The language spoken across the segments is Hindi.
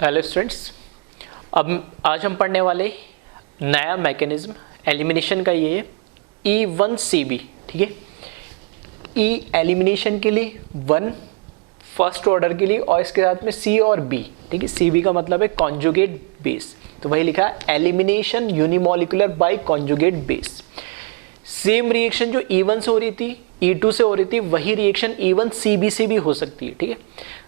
हेलो स्टूडेंट्स, अब आज हम पढ़ने वाले नया मैकेनिज्म एलिमिनेशन का ये है E1CB। ठीक है, E एलिमिनेशन के लिए 1 फर्स्ट ऑर्डर के लिए और इसके साथ में C और B। ठीक है, CB का मतलब है कॉन्जुगेट बेस, तो वही लिखा है elimination unimolecular by conjugate base. Same reaction जो E1 से हो रही थी E2 से हो रही थी, वही रिएक्शन E1CB से भी हो सकती है। ठीक है,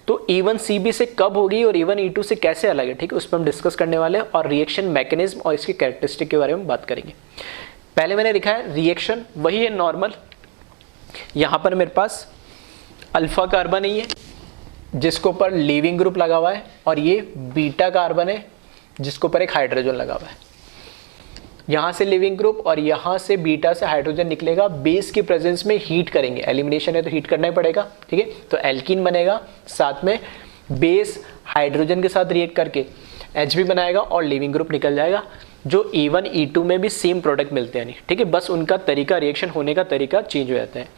तो E1CB से कब होगी और E1E2 से कैसे अलग है, ठीक है, उस पर हम डिस्कस करने वाले हैं और रिएक्शन मैकेनिज्म और इसके कैरेक्टरिस्टिक के बारे में बात करेंगे। पहले मैंने लिखा है रिएक्शन, वही है नॉर्मल। यहाँ पर मेरे पास अल्फा कार्बन ही है जिसके ऊपर लीविंग ग्रुप लगा हुआ है, और ये बीटा कार्बन है जिसके ऊपर एक हाइड्रोजन लगा हुआ है। यहाँ से लिविंग ग्रुप और यहाँ से बीटा से हाइड्रोजन निकलेगा, बेस की प्रेजेंस में हीट करेंगे, एलिमिनेशन है तो हीट करना ही पड़ेगा। ठीक है, तो एल्कीन बनेगा, साथ में बेस हाइड्रोजन के साथ रिएक्ट करके Hb बनाएगा और लिविंग ग्रुप निकल जाएगा, जो E1 E2 में भी सेम प्रोडक्ट मिलते हैं नहीं। ठीक है, बस उनका तरीका, रिएक्शन होने का तरीका चेंज हो जाता है।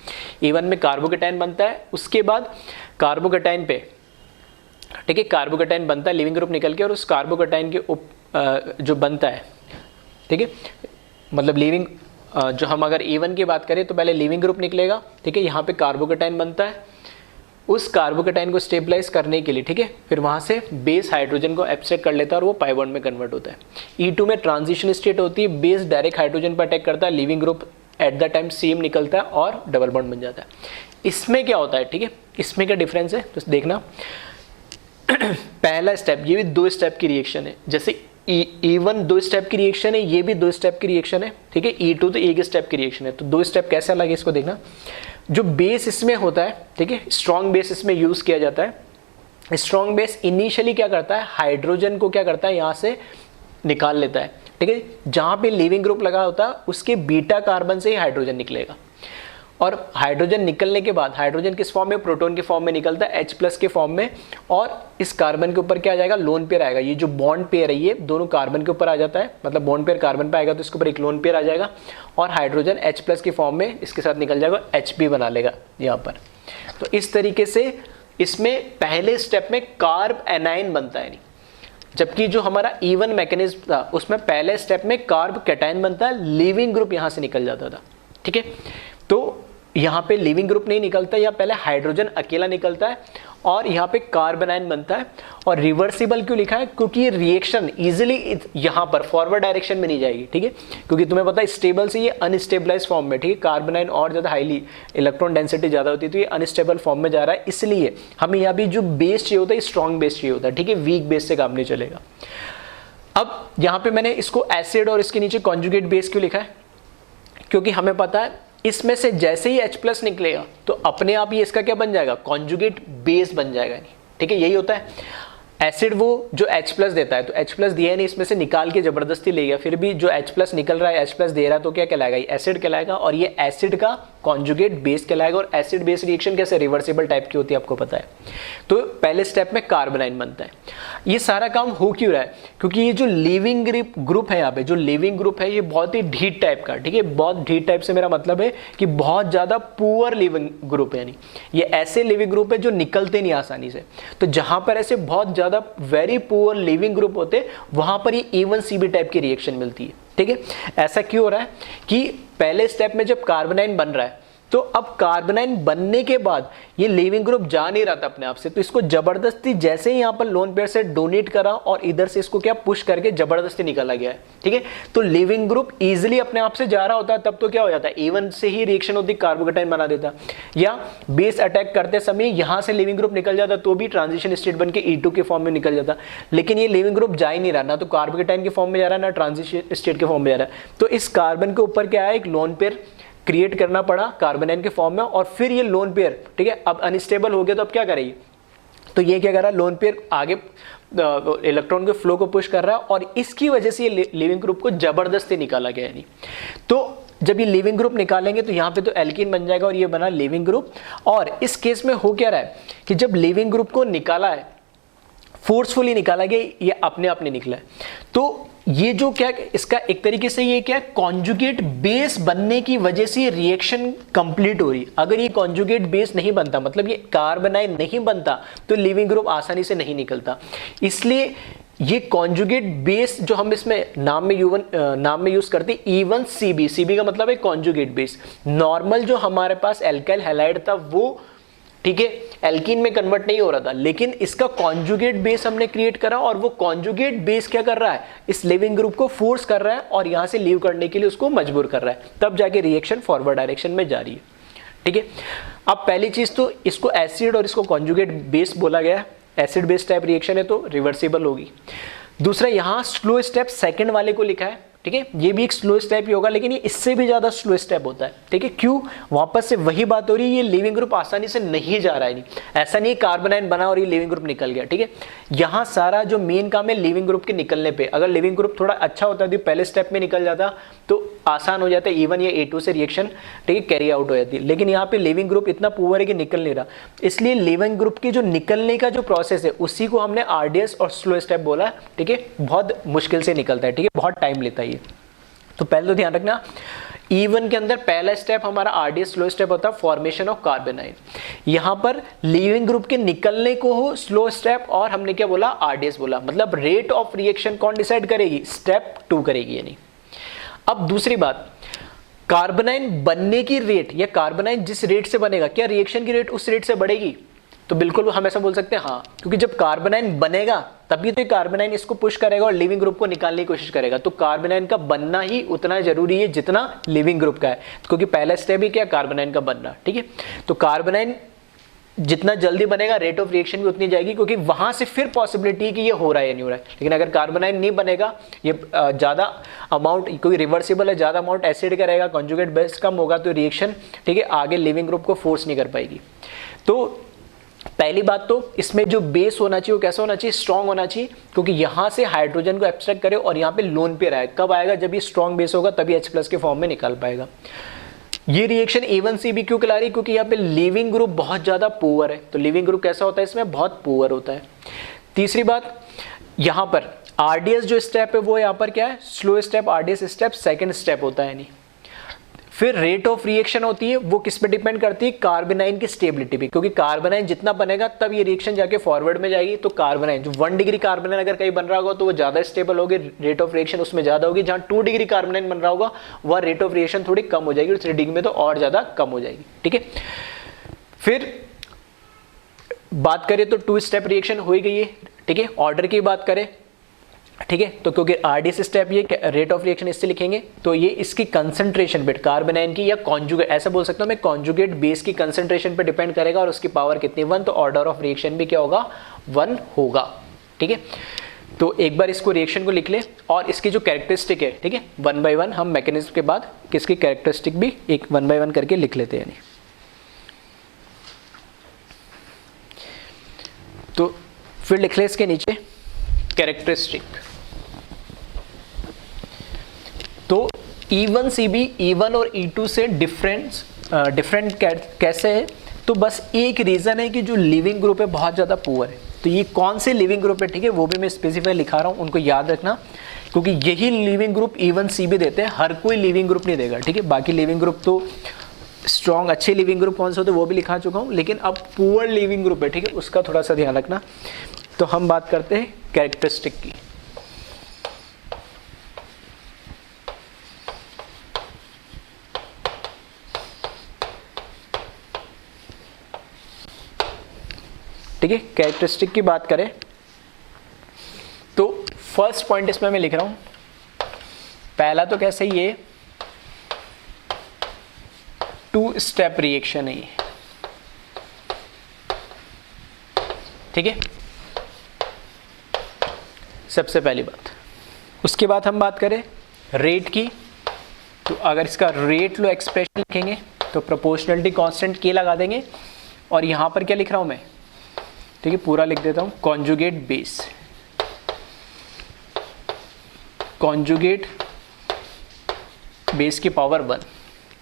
E1 में कार्बोकेटाइन बनता है, उसके बाद कार्बोकेटाइन पे, ठीक है, कार्बोकेटाइन बनता है, लिविंग ग्रुप निकल के, और उस कार्बोकेटाइन के जो बनता है, ठीक है, मतलब लिविंग जो हम अगर E1 की बात करें तो पहले लिविंग ग्रुप निकलेगा। ठीक है, यहाँ पे कार्बोकेटाइन बनता है, उस कार्बोकेटाइन को स्टेबलाइज करने के लिए, ठीक है, फिर वहाँ से बेस हाइड्रोजन को एब्स्ट्रैक्ट कर लेता है और वो पाई बॉन्ड में कन्वर्ट होता है। E2 में ट्रांजिशन स्टेट होती है, बेस डायरेक्ट हाइड्रोजन पर अटैक करता है, leaving group at the time same निकलता है और डबल बॉन्ड बन जाता है। इसमें क्या होता है, ठीक है, इसमें क्या डिफरेंस है तो देखना। पहला स्टेप, ये भी 2 स्टेप की रिएक्शन है, जैसे E1 2 स्टेप की रिएक्शन है, ये भी 2 स्टेप की रिएक्शन है। ठीक है, E2 तो 1 स्टेप की रिएक्शन है, तो 2 स्टेप कैसे अलग है इसको देखना। जो बेस इसमें होता है, ठीक है, स्ट्रॉन्ग बेस इसमें यूज किया जाता है। स्ट्रॉन्ग बेस इनिशियली क्या करता है, हाइड्रोजन को क्या करता है, यहाँ से निकाल लेता है। ठीक है, जहाँ पे लिविंग ग्रुप लगा होता है उसके बीटा कार्बन से ही हाइड्रोजन निकलेगा, और हाइड्रोजन निकलने के बाद हाइड्रोजन किस फॉर्म में, प्रोटॉन के फॉर्म में निकलता है, H+ के फॉर्म में, और इस कार्बन के ऊपर क्या आ जाएगा, लोन पेयर आएगा। ये जो बॉन्ड पेयर है ये दोनों कार्बन के ऊपर आ जाता है, मतलब बॉन्ड पेयर कार्बन पे आएगा तो इसके ऊपर एक लोन पेयर आ जाएगा, और हाइड्रोजन H+ के फॉर्म में इसके साथ निकल जाएगा, Hb बना लेगा यहाँ पर। तो इस तरीके से इसमें पहले स्टेप में कार्ब एनाइन बनता है नहीं, जबकि जो हमारा E1 मैकेनिज्म था उसमें पहले स्टेप में कार्ब कैटायन बनता है, लिविंग ग्रुप यहाँ से निकल जाता था। ठीक है, तो यहाँ पे लिविंग ग्रुप नहीं निकलता, या पहले हाइड्रोजन अकेला निकलता है और यहाँ पे कार्बनाइन बनता है। और रिवर्सिबल क्यों लिखा है, क्योंकि ये रिएक्शन इजीली यहाँ पर फॉरवर्ड डायरेक्शन में नहीं जाएगी। ठीक है, क्योंकि तुम्हें पता है स्टेबल से ये अनस्टेबलाइज फॉर्म में, ठीक है, कार्बनाइन और ज़्यादा हाईली इलेक्ट्रॉन डेंसिटी ज़्यादा होती है, तो ये अनस्टेबल फॉर्म में जा रहा है, इसलिए हमें यहाँ भी जो बेस चाहिए होता है स्ट्रॉन्ग बेस चाहिए होता है। ठीक है, वीक बेस से काम नहीं चलेगा। अब यहाँ पे मैंने इसको एसिड और इसके नीचे कॉन्जुगेट बेस क्यों लिखा है, क्योंकि हमें पता है इसमें से जैसे ही H+ निकलेगा तो अपने आप ही इसका क्या बन जाएगा, कॉन्जुगेट बेस बन जाएगा। नहीं, ठीक है, यही होता है। एसिड वो जो H+ देता है, तो H+ दिया नहीं, इसमें से निकाल के जबरदस्ती ले गया, फिर भी जो H+ निकल रहा है, H+ दे रहा है, तो क्या कहलाएगा, ये एसिड कहलाएगा, और ये एसिड का कॉन्जुगेट बेस कहलाएगा। और एसिड बेस रिएक्शन कैसे, रिवर्सिबल टाइप की होती है, आपको पता है। तो पहले स्टेप में कार्बनाइन बनता है। ये सारा काम हो क्यों रहा है, क्योंकि ये जो लिविंग ग्रुप है, यहाँ पे जो लिविंग ग्रुप है ये बहुत ही ढीठ टाइप का, ठीक है, बहुत ढीठ टाइप से मेरा मतलब है कि बहुत ज़्यादा पुअर लिविंग ग्रुप है, यानी ये ऐसे लिविंग ग्रुप है जो निकलते नहीं आसानी से। तो जहाँ पर ऐसे बहुत ज़्यादा वेरी पुअर लिविंग ग्रुप होते, वहाँ पर ये E1CB टाइप की रिएक्शन मिलती है। ठीक है, ऐसा क्यों हो रहा है कि पहले स्टेप में जब कार्बनाइन बन रहा है, तो अब कार्बनाइन बनने के बाद ये लिविंग ग्रुप जा नहीं रहा था अपने आप से, तो इसको जबरदस्ती जैसे ही यहाँ पर लोन पेयर से डोनेट करा और इधर से इसको क्या पुश करके जबरदस्ती निकाला गया है। ठीक है, तो लिविंग ग्रुप इजीली अपने आप से जा रहा होता है, तब तो क्या हो जाता है, E1 से ही रिएक्शन होती, कार्बोकेटाइन बना देता, या बेस अटैक करते समय यहाँ से लिविंग ग्रुप निकल जाता, तो भी ट्रांजिशन स्टेट बन के E2 के फॉर्म में निकल जाता। लेकिन ये लिविंग ग्रुप जा ही नहीं रहा, ना तो कार्बोकेटाइन के फॉर्म में जा रहा है, ना ट्रांजिशन स्टेट के फॉर्म में जा रहा है। तो इस कार्बन के ऊपर क्या है, एक लोन पेयर क्रिएट करना पड़ा कार्बोनाइन के फॉर्म में, और फिर ये लोन पेयर, ठीक है, अब अनस्टेबल हो गया, तो अब क्या करेगी, तो ये क्या कर रहा है, लोन पेयर आगे इलेक्ट्रॉन के फ्लो को पुश कर रहा है, और इसकी वजह से ये लिविंग ग्रुप को जबरदस्ती निकाला गया। नहीं, तो जब ये लिविंग ग्रुप निकालेंगे तो यहाँ पे तो एल्कीन बन जाएगा और ये बना लिविंग ग्रुप। और इस केस में हो क्या रहा है कि जब लिविंग ग्रुप को निकाला है, फोर्सफुली निकाला गया, ये अपने आप नहीं निकला है, तो ये जो क्या इसका एक तरीके से ये क्या कॉन्जुगेट बेस बनने की वजह से रिएक्शन कंप्लीट हो रही। अगर ये कॉन्जुगेट बेस नहीं बनता, मतलब ये कार्बोनाइन नहीं बनता, तो लीविंग ग्रुप आसानी से नहीं निकलता। इसलिए ये कॉन्जुगेट बेस जो हम इसमें नाम में यूज करते E1CB, CB का मतलब है कॉन्जुगेट बेस। नॉर्मल जो हमारे पास एल्काइल हैलाइड था वो, ठीक है, एल्कीन में कन्वर्ट नहीं हो रहा था, लेकिन इसका कॉन्जुगेट बेस हमने क्रिएट करा और वो कॉन्जुगेट बेस क्या कर रहा है, इस लिविंग ग्रुप को फोर्स कर रहा है और यहां से लीव करने के लिए उसको मजबूर कर रहा है, तब जाके रिएक्शन फॉरवर्ड डायरेक्शन में जा रही है। ठीक है, अब पहली चीज तो इसको एसिड और इसको कॉन्जुगेट बेस बोला गया है, एसिड बेस टाइप रिएक्शन है तो रिवर्सिबल होगी। दूसरा, यहां स्लो स्टेप सेकंड वाले को लिखा है, ठीक है, ये भी एक स्लो स्टेप ही होगा, लेकिन ये इससे भी ज्यादा स्लो स्टेप होता है। ठीक है, क्यों, वापस से वही बात हो रही है, ये लिविंग ग्रुप आसानी से नहीं जा रहा है, नहीं ऐसा नहीं कार्बोनाइन बना और ये लिविंग ग्रुप निकल गया। ठीक है, यहां सारा जो मेन काम है लिविंग ग्रुप के निकलने पे। अगर लिविंग ग्रुप थोड़ा अच्छा होता तो पहले स्टेप में निकल जाता तो आसान हो जाता है, E1 या E2 से रिएक्शन, ठीक है, कैरी आउट हो जाती है। लेकिन यहाँ पे लिविंग ग्रुप इतना पुअर है कि निकल नहीं रहा, इसलिए लिविंग ग्रुप की जो निकलने का जो प्रोसेस है उसी को हमने RDS और स्लो स्टेप बोला। ठीक है, बहुत मुश्किल से निकलता है, ठीक है, बहुत टाइम लेता है ये। तो पहले तो ध्यान रखना, E1 के अंदर पहला स्टेप हमारा RDS स्लो स्टेप होता है, फॉर्मेशन ऑफ कार्बोनाइन। यहां पर लिविंग ग्रुप के निकलने को हो स्लो स्टेप, और हमने क्या बोला, RDS बोला। मतलब रेट ऑफ रिएक्शन कौन डिसाइड करेगी, स्टेप 2 करेगी यानी। अब दूसरी बात, कार्बोनाइन बनने की रेट या कार्बोनाइन जिस रेट से बनेगा, क्या रिएक्शन की रेट उस रेट से बढ़ेगी? तो बिल्कुल हम ऐसा बोल सकते हैं हाँ, क्योंकि जब कार्बोनाइन बनेगा तभी तो कार्बोनाइन इसको पुश करेगा और लिविंग ग्रुप को निकालने की कोशिश करेगा। तो कार्बोनाइन का बनना ही उतना जरूरी है जितना लिविंग ग्रुप का है, क्योंकि पहला स्टेप ही क्या, कार्बोनाइन का बनना। ठीक है, तो कार्बोनाइन जितना जल्दी बनेगा रेट ऑफ रिएक्शन भी उतनी जाएगी, क्योंकि वहां से फिर पॉसिबिलिटी कि ये हो रहा है या नहीं हो रहा है। लेकिन अगर कार्बोनाइन नहीं बनेगा, ये ज्यादा अमाउंट, क्योंकि रिवर्सिबल है, ज्यादा अमाउंट एसिड का रहेगा, कॉन्जुगेट बेस कम होगा, तो रिएक्शन, ठीक है, आगे लिविंग ग्रुप को फोर्स नहीं कर पाएगी। तो पहली बात तो इसमें जो बेस होना चाहिए वो कैसा होना चाहिए, स्ट्रॉन्ग होना चाहिए, क्योंकि यहां से हाइड्रोजन को एब्स्ट्रैक्ट करे और यहाँ पे लोन पे रहा। कब आएगा, जब ये स्ट्रॉन्ग बेस होगा तभी H+ के फॉर्म में निकाल पाएगा। ये रिएक्शन E1CB क्यों कहला रही है, क्योंकि यहाँ पे लिविंग ग्रुप बहुत ज्यादा पुअर है। तो लिविंग ग्रुप कैसा होता है, इसमें बहुत पुअर होता है। तीसरी बात, यहाँ पर RDS जो स्टेप है वो यहाँ पर क्या है, slow step, RDS step second step होता है नहीं। फिर रेट ऑफ रिएक्शन होती है, वो किस पे डिपेंड करती है, कार्बोनाइन की स्टेबिलिटी पे, क्योंकि कार्बोनाइन जितना बनेगा तब ये रिएक्शन जाके फॉरवर्ड में जाएगी। तो कार्बोनाइन जो 1 डिग्री कार्बोनाइन अगर कहीं बन रहा होगा तो वो ज्यादा स्टेबल होगी, रेट ऑफ रिएक्शन उसमें ज्यादा होगी। जहां 2 डिग्री कार्बोनाइन बन रहा होगा वह रेट ऑफ रिएक्शन थोड़ी कम हो जाएगी, और 3 डिग्री में तो और ज्यादा कम हो जाएगी। ठीक है, फिर बात करें तो 2 स्टेप रिएक्शन हो ही गई है। ठीक है, ऑर्डर की बात करें, ठीक है, तो क्योंकि RDS स्टेप ये रेट ऑफ रिएक्शन इससे लिखेंगे, तो ये इसकी कंसंट्रेशन पे कार्बोनाइन की या कॉन्जुगेट, ऐसा बोल सकता हूं मैं, कॉन्जुगेट बेस की कंसंट्रेशन पे डिपेंड करेगा और उसकी पावर कितनी, 1, तो ऑर्डर ऑफ रिएक्शन भी क्या होगा, 1 होगा। ठीक है, तो एक बार इसको रिएक्शन को लिख ले और इसकी जो कैरेक्टरिस्टिक है, ठीक है, 1 बाय 1 हम मैकेनिज्म के बाद किसकी कैरेक्टरिस्टिक भी एक 1 बाय 1 करके लिख लेते हैं। तो फिर लिख ले इसके नीचे कैरेक्टरिस्टिक। तो E1CB E1 और E2 से डिफरेंट कैसे है, तो बस एक रीजन है कि जो लिविंग ग्रुप है बहुत ज्यादा पुअर है। तो ये कौन से लिविंग ग्रुप है, ठीक है, वो भी मैं स्पेसिफाई लिखा रहा हूं, उनको याद रखना, क्योंकि यही लिविंग ग्रुप E1CB देते हैं, हर कोई लिविंग ग्रुप नहीं देगा। ठीक है, बाकी लिविंग ग्रुप तो स्ट्रॉन्ग अच्छे लिविंग ग्रुप कौन से होते हैं वो भी लिखा चुका हूं, लेकिन अब पुअर लिविंग ग्रुप है, ठीक है, उसका थोड़ा सा ध्यान रखना। तो हम बात करते हैं कैरेक्टरिस्टिक की। ठीक है, कैरेक्टरिस्टिक की बात करें तो फर्स्ट पॉइंट इसमें मैं लिख रहा हूं, पहला तो कैसे ये 2 स्टेप रिएक्शन है ये। ठीक है, सबसे पहली बात। उसके बाद हम बात करें रेट की, तो अगर इसका रेट लो एक्सप्रेशन लिखेंगे तो प्रोपोर्शनलिटी कांस्टेंट K लगा देंगे, और यहां पर क्या लिख रहा हूं मैं, ठीक है, पूरा लिख देता हूं, कॉन्जुगेट बेस, कॉन्जुगेट बेस की पावर 1।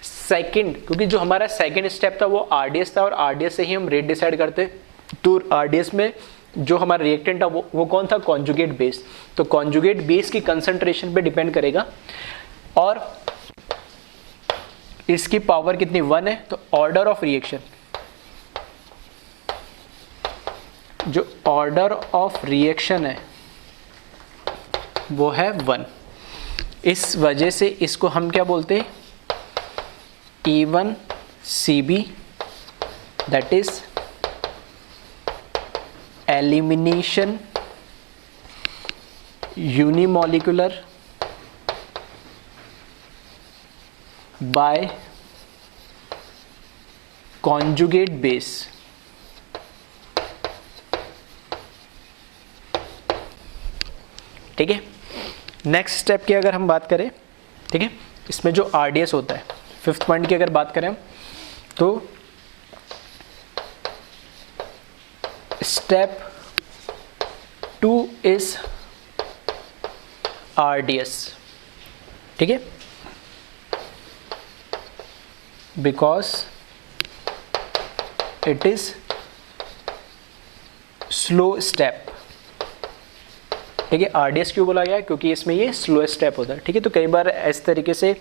सेकंड, क्योंकि जो हमारा सेकंड स्टेप था वो RDS था और RDS से ही हम रेट डिसाइड करते, तो RDS में जो हमारा रिएक्टेंट था वो कौन था, कॉन्जुगेट बेस। तो कॉन्जुगेट बेस की कंसंट्रेशन पे डिपेंड करेगा, और इसकी पावर कितनी 1 है, तो ऑर्डर ऑफ रिएक्शन, जो ऑर्डर ऑफ रिएक्शन है वो है 1। इस वजह से इसको हम क्या बोलते हैं, E1CB, that is elimination unimolecular by conjugate base. ठीक है, नेक्स्ट स्टेप की अगर हम बात करें, ठीक है, इसमें जो RDS होता है, 5th पॉइंट की अगर बात करें हम, तो स्टेप 2 इज RDS। ठीक है, because it is slow step. ठीक है, RDS क्यों बोला गया, क्योंकि इसमें ये स्लो स्टेप होता है। ठीक है, तो कई बार इस तरीके से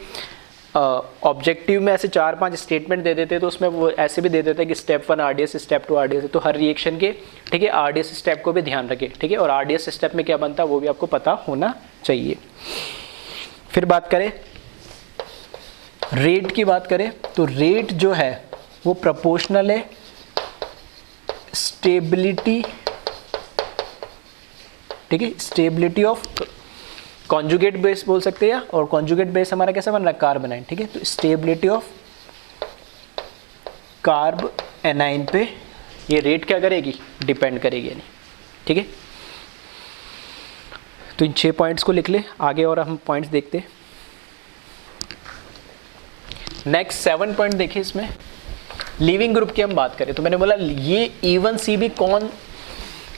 ऑब्जेक्टिव में ऐसे 4-5 स्टेटमेंट दे देते हैं, तो उसमें वो ऐसे भी दे देते हैं कि स्टेप 1 RDS, स्टेप 2 RDS है। तो हर रिएक्शन के, ठीक है, RDS स्टेप को भी ध्यान रखें। ठीक है, और RDS स्टेप में क्या बनता है वो भी आपको पता होना चाहिए। फिर बात करें रेट की, बात करें तो रेट जो है वो प्रोपोर्शनल है स्टेबिलिटी, ठीक है, स्टेबिलिटी ऑफ कॉन्जुगेट बेस बोल सकते हैं, और कॉन्जुगेट बेस हमारा कैसा बन रहा है, कार्ब एनाइन। ठीक है, तो स्टेबिलिटी ऑफ कार्ब एनाइन पे ये रेट क्या करेगी, डिपेंड करेगी यानी। ठीक है, तो इन 6 पॉइंट्स को लिख ले आगे, और हम पॉइंट्स देखते हैं। नेक्स्ट 7 पॉइंट देखिए, इसमें लीविंग ग्रुप की हम बात करें, तो मैंने बोला ये E1CB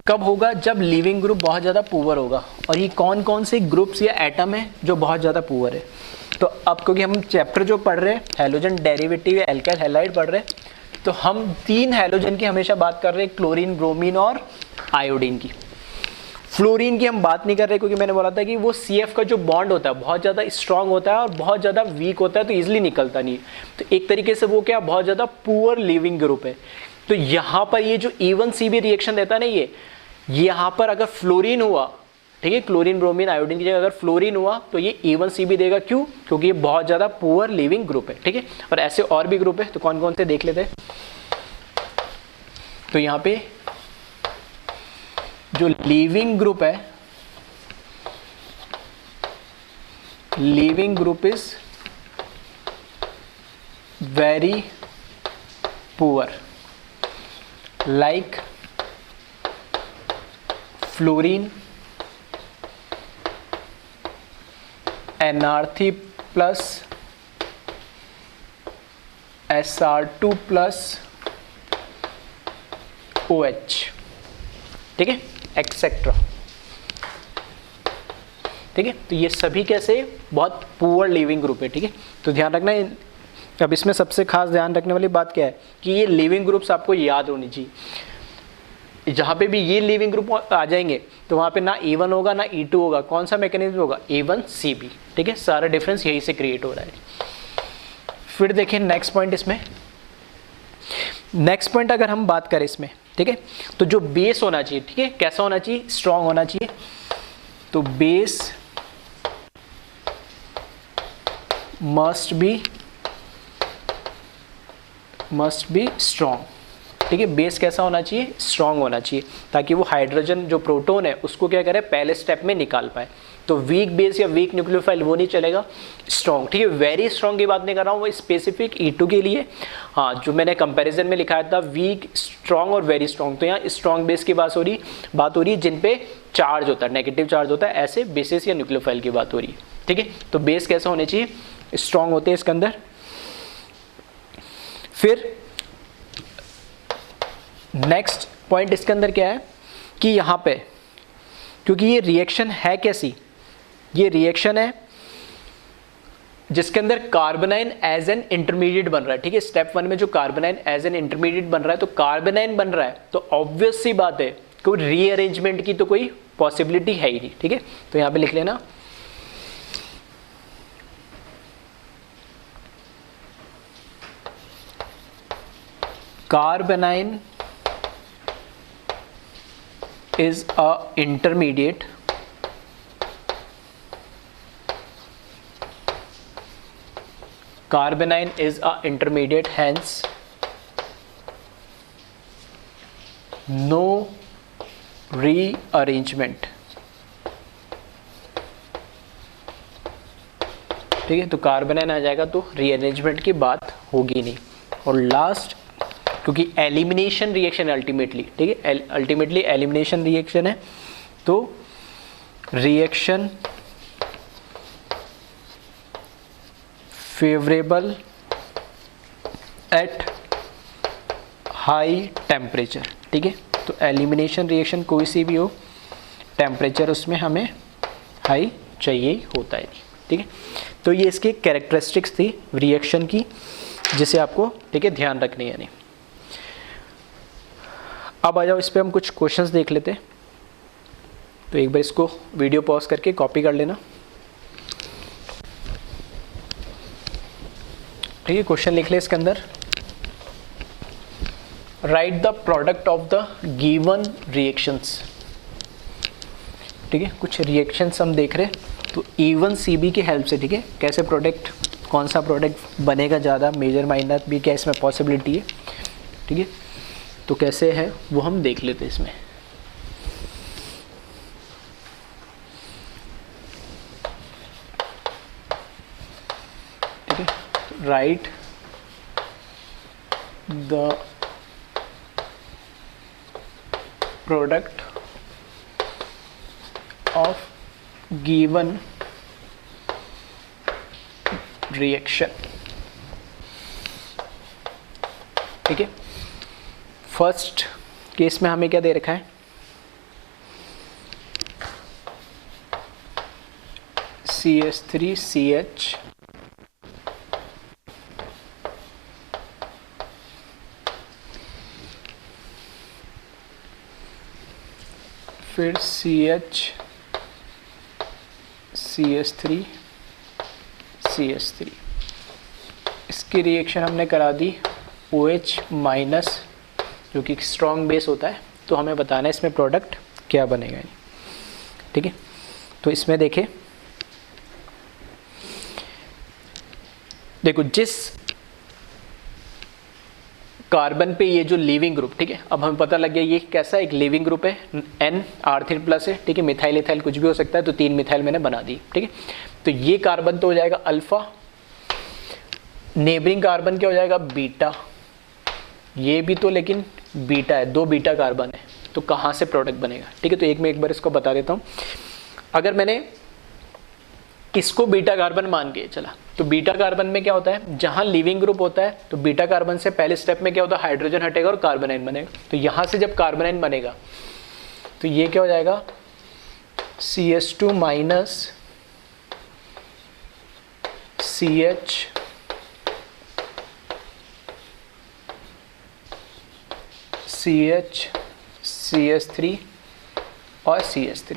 कब होगा, जब लीविंग ग्रुप बहुत ज़्यादा पुअर होगा। और ये कौन कौन से ग्रुप्स या एटम है जो बहुत ज़्यादा पुअर है। तो अब क्योंकि हम चैप्टर जो पढ़ रहे हैं हैलोजन डेरिवेटिव या एल्काइल हैलाइड पढ़ रहे हैं, तो हम 3 हैलोजन की हमेशा बात कर रहे हैं, क्लोरीन, ब्रोमीन और आयोडीन की। फ्लोरीन की हम बात नहीं कर रहे, क्योंकि मैंने बोला था कि वो CF का जो बॉन्ड होता है बहुत ज़्यादा स्ट्रांग होता है और बहुत ज़्यादा वीक होता है, तो ईजिली निकलता नहीं है। तो एक तरीके से वो क्या बहुत ज़्यादा पुअर लिविंग ग्रुप है। तो यहाँ पर ये जो E1CB रिएक्शन देता है ना, ये यहाँ पर अगर फ्लोरीन हुआ, ठीक है, क्लोरीन, ब्रोमीन, आयोडीन की जगह अगर फ्लोरीन हुआ, तो ये E1CB देगा। क्यों, क्योंकि ये बहुत ज़्यादा पुअर लिविंग ग्रुप है। ठीक है, और ऐसे और भी ग्रुप है, तो कौन कौन से देख लेते हैं। तो यहाँ पे जो लीविंग ग्रुप है, leaving group is very poor, like fluorine, NR3 plus SR2 plus OH। ठीक है, एक्सेट्रा। ठीक है, तो ये सभी कैसे बहुत पुअर लिविंग ग्रुप है। ठीक है, तो ध्यान रखना। अब इसमें सबसे खास ध्यान रखने वाली बात क्या है कि ये लिविंग ग्रुप्स आपको याद होनी चाहिए। जहाँ पे भी ये लिविंग ग्रुप आ जाएंगे तो वहाँ पे ना E1 होगा ना E2 होगा। कौन सा मैकेनिज्म होगा, E1CB। ठीक है, सारा डिफरेंस यहीं से क्रिएट हो रहा है। फिर देखें नेक्स्ट पॉइंट, इसमें नेक्स्ट पॉइंट अगर हम बात करें इसमें, ठीक है, तो जो बेस होना चाहिए, ठीक है, कैसा होना चाहिए, स्ट्रांग होना चाहिए। तो बेस मस्ट बी स्ट्रांग। ठीक है, बेस कैसा होना चाहिए, स्ट्रांग होना चाहिए, ताकि वो हाइड्रोजन जो प्रोटॉन है उसको क्या करे, पहले स्टेप में निकाल पाए। तो वीक बेस या वीक न्यूक्लियोफाइल वो नहीं चलेगा, स्ट्रांग। ठीक है, वेरी स्ट्रांग की बात नहीं कर रहा हूँ, वो स्पेसिफिक E2 के लिए। हाँ, जो मैंने कंपैरिजन में लिखाया था वीक, स्ट्रांग और वेरी स्ट्रांग, तो यहाँ स्ट्रांग बेस की बात हो रही है जिन पे चार्ज होता है, नेगेटिव चार्ज होता है, ऐसे बेसिस या न्यूक्लियोफाइल की बात हो रही है। ठीक है, तो बेस कैसा होने चाहिए, स्ट्रांग होते हैं इसके अंदर। फिर नेक्स्ट पॉइंट इसके अंदर क्या है कि यहाँ पे, क्योंकि ये रिएक्शन है कैसी, ये रिएक्शन है जिसके अंदर कार्बोनाइन एज एन इंटरमीडिएट बन रहा है। ठीक है, स्टेप 1 में जो कार्बोनाइन एज एन इंटरमीडिएट बन रहा है, तो कार्बोनाइन बन रहा है, तो ऑब्वियस सी बात है कोई रीअरेंजमेंट की तो कोई पॉसिबिलिटी है ही नहीं, ठीक है। तो यहाँ पे लिख लेना कार्बेनाइन is a intermediate carbonyl is a intermediate, hence no rearrangement, ठीक है। तो कार्बोनाइन आ जाएगा तो रीअरेंजमेंट की बात होगी नहीं। और लास्ट, क्योंकि एलिमिनेशन रिएक्शन अल्टीमेटली, ठीक है, अल्टीमेटली एलिमिनेशन रिएक्शन है, तो reaction favourable at high temperature, ठीक है। तो एलिमिनेशन रिएक्शन कोई सी भी हो, टेम्परेचर उसमें हमें हाई चाहिए ही होता है, ठीक है। तो ये इसकी कैरेक्टरिस्टिक्स थी रिएक्शन की, जिसे आपको, ठीक है, ध्यान रखनी है। नहीं, अब आ जाओ इस पे हम कुछ क्वेश्चंस देख लेते हैं। तो एक बार इसको वीडियो पॉज करके कॉपी कर लेना, ठीक है। क्वेश्चन लिख ले इसके अंदर, right the product of the given reactions, ठीक है। कुछ रिएक्शंस हम देख रहे हैं, तो E1CB की हेल्प से, ठीक है, कैसे प्रोडक्ट, कौन सा प्रोडक्ट बनेगा ज़्यादा, मेजर माइनर भी क्या इसमें पॉसिबिलिटी है, ठीक है। तो कैसे है वो हम देख लेते हैं इसमें। ठीक है, right the product of given reaction, ठीक है। फर्स्ट केस में हमें क्या दे रखा है, CH3CH फिर CH3CH3 इसकी रिएक्शन हमने करा दी OH माइनस, जो कि स्ट्रॉन्ग बेस होता है। तो हमें बताना है इसमें प्रोडक्ट क्या बनेगा, ठीक है। तो इसमें देखें, देखो जिस कार्बन पे ये जो लीविंग ग्रुप, ठीक है, अब हमें पता लग गया ये कैसा एक लीविंग ग्रुप है, N R3+ है, ठीक है। मिथाइल इथाइल कुछ भी हो सकता है, तो 3 मिथाइल मैंने बना दी, ठीक है। तो ये कार्बन तो हो जाएगा अल्फा, नेबरिंग कार्बन क्या हो जाएगा बीटा, ये भी तो लेकिन बीटा है, 2 बीटा कार्बन है, तो कहाँ से प्रोडक्ट बनेगा, ठीक है। तो एक बार इसको बता देता हूँ। अगर मैंने इसको बीटा कार्बन मान के चला, तो बीटा कार्बन में क्या होता है, जहाँ लिविंग ग्रुप होता है, तो बीटा कार्बन से पहले स्टेप में क्या होता है, हाइड्रोजन हटेगा और कार्बोनाइन बनेगा। तो यहाँ से जब कार्बोनाइन बनेगा, तो ये क्या हो जाएगा, CH2 माइनस CH CH3 और CH3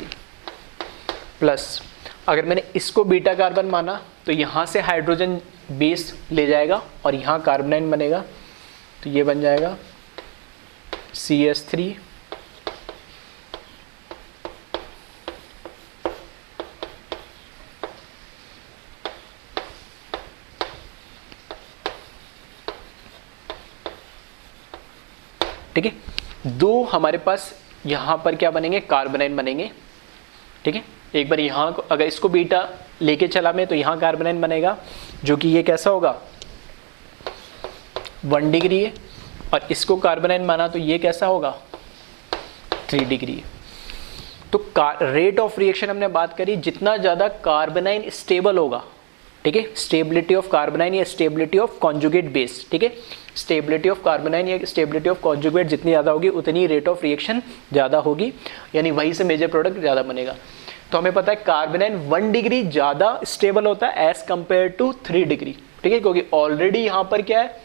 प्लस, अगर मैंने इसको बीटा कार्बन माना, तो यहाँ से हाइड्रोजन बेस ले जाएगा और यहाँ कार्बोनाइन बनेगा, तो ये बन जाएगा CH3 ठीक है। 2 हमारे पास यहाँ पर क्या बनेंगे, कार्बोनाइन बनेंगे, ठीक है। एक बार यहाँ अगर इसको बीटा लेके चला मैं, तो यहाँ कार्बोनाइन बनेगा, जो कि ये कैसा होगा 1 डिग्री है, और इसको कार्बोनाइन माना तो ये कैसा होगा 3 डिग्री है। तो रेट ऑफ रिएक्शन हमने बात करी, जितना ज़्यादा कार्बोनाइन स्टेबल होगा, ठीक है, स्टेबिलिटी ऑफ कार्बोनाइन या स्टेबिलिटी ऑफ कॉन्जुगेट बेस, ठीक है, स्टेबिलिटी ऑफ कार्बोनाइन या स्टेबिलिटी ऑफ कॉन्जुगेट जितनी ज़्यादा होगी, उतनी रेट ऑफ रिएक्शन ज़्यादा होगी, यानी वहीं से मेजर प्रोडक्ट ज़्यादा बनेगा। तो हमें पता है कार्बोनाइन 1 डिग्री ज़्यादा स्टेबल होता है एज कंपेयर टू 3 डिग्री, ठीक है, क्योंकि ऑलरेडी यहाँ पर क्या है,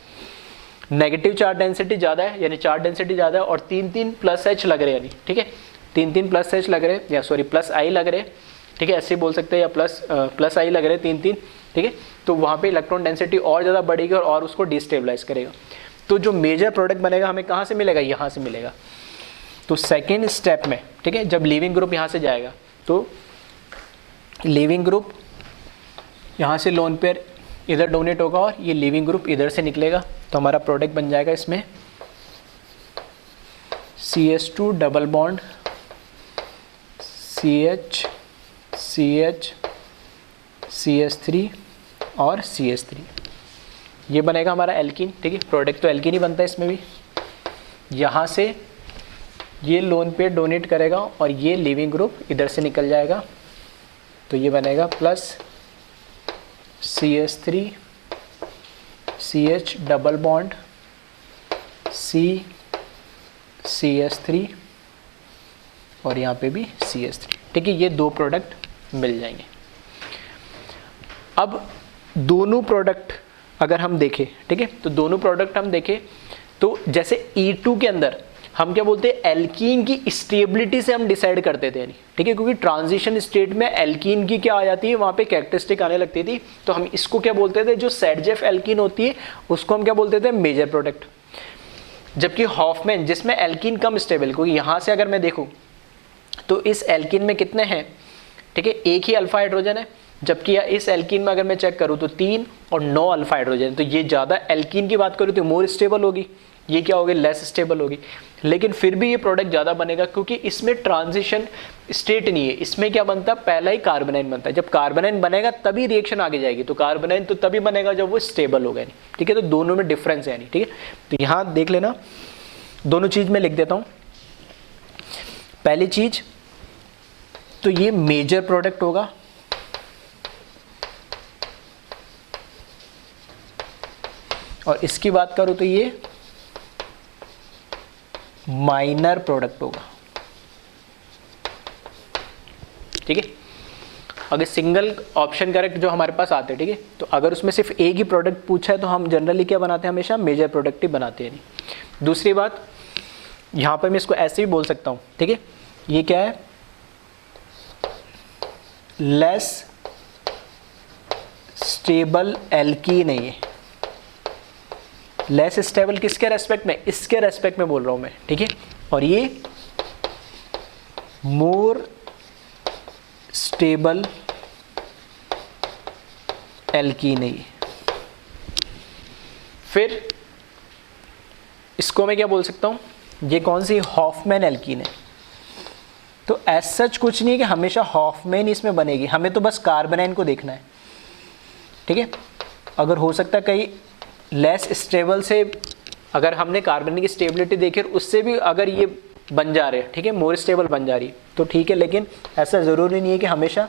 नेगेटिव चार्ज डेंसिटी ज़्यादा है, यानी चार्ज डेंसिटी ज़्यादा है, और 3 प्लस एच लग रहे हैं, यानी ठीक है 3 प्लस एच लग रहे हैं, या सॉरी प्लस आई लग रहे हैं, ठीक है ऐसे बोल सकते हैं, या प्लस आई लग रहे हैं 3, ठीक है। तो वहाँ पे इलेक्ट्रॉन डेंसिटी और ज़्यादा बढ़ेगी और उसको डिस्टेबलाइज करेगा। तो जो मेजर प्रोडक्ट बनेगा हमें कहाँ से मिलेगा, यहाँ से मिलेगा। तो सेकेंड स्टेप में, ठीक है, जब लीविंग ग्रुप यहाँ से जाएगा तो लीविंग ग्रुप यहाँ से लोन पेयर इधर डोनेट होगा और ये लीविंग ग्रुप इधर से निकलेगा, तो हमारा प्रोडक्ट बन जाएगा इसमें CH2 double bond CH CH CH3 और CH3, ये बनेगा हमारा एल्कीन, ठीक है। प्रोडक्ट तो एल्कीन ही बनता है इसमें भी। यहाँ से ये लोन पेयर डोनेट करेगा और ये लीविंग ग्रुप इधर से निकल जाएगा, तो ये बनेगा plus CH3 CH double bond CH3 और यहाँ पे भी CH3, ठीक है। ये दो प्रोडक्ट मिल जाएंगे। अब दोनों प्रोडक्ट अगर हम देखें, ठीक है, तो दोनों प्रोडक्ट हम देखें तो जैसे E2 के अंदर हम क्या बोलते हैं, एल्कीन की स्टेबिलिटी से हम डिसाइड करते थे, यानी ठीक है, क्योंकि ट्रांजिशन स्टेट में एल्कीन की क्या आ जाती है, वहाँ पे कैरेक्टरिस्टिक आने लगती थी, तो हम इसको क्या बोलते थे, जो सेडजेफ एल्कीन होती है उसको हम क्या बोलते थे, मेजर प्रोडक्ट। जबकि हॉफमैन जिसमें एल्कीन कम स्टेबल, क्योंकि यहाँ से अगर मैं देखूँ तो इस एल्कीन में कितने हैं, ठीक है, एक ही अल्फा हाइड्रोजन है, जबकि इस एल्कीन में अगर मैं चेक करूँ तो 3 और 9 अल्फा हाइड्रोजन, तो ये ज़्यादा एल्कीन की बात करूँ तो मोर स्टेबल होगी, ये क्या होगी, लेस स्टेबल होगी। लेकिन फिर भी ये प्रोडक्ट ज़्यादा बनेगा क्योंकि इसमें ट्रांजिशन स्टेट नहीं है, इसमें क्या बनता है, पहला ही कार्बोनाइन बनता है। जब कार्बोनाइन बनेगा तभी रिएक्शन आगे जाएगी, तो कार्बोनाइन तो तभी बनेगा जब वो स्टेबल होगा, ठीक है। तो दोनों में डिफरेंस है, ठीक है। तो यहाँ देख लेना, दोनों चीज़ में लिख देता हूँ। पहली चीज तो ये मेजर प्रोडक्ट होगा, और इसकी बात करूं तो ये माइनर प्रोडक्ट होगा, ठीक है। अगर सिंगल ऑप्शन करेक्ट जो हमारे पास आते हैं, ठीक है, तो अगर उसमें सिर्फ एक ही प्रोडक्ट पूछा है तो हम जनरली क्या बनाते हैं, हमेशा मेजर प्रोडक्ट ही बनाते हैं। दूसरी बात, यहाँ पर मैं इसको ऐसे भी बोल सकता हूँ, ठीक है, ये क्या है, लेस स्टेबल एल्कीन है ये। लेस स्टेबल किसके रेस्पेक्ट में, इसके रेस्पेक्ट में बोल रहा हूं मैं, ठीक है। और ये मोर स्टेबल एल्कीन है ये। फिर इसको मैं क्या बोल सकता हूं, ये कौन सी, हॉफमैन एल्कीन है। तो एज सच कुछ नहीं है कि हमेशा हॉफमैन इसमें बनेगी, हमें तो बस कार्बोनाइन को देखना है, ठीक है। अगर हो सकता है कहीं लेस स्टेबल से, अगर हमने कार्बोनाइन की स्टेबिलिटी देखी उससे भी अगर ये बन जा रहे हैं, ठीक है, मोर स्टेबल बन जा रही है तो ठीक है, लेकिन ऐसा ज़रूरी नहीं है कि हमेशा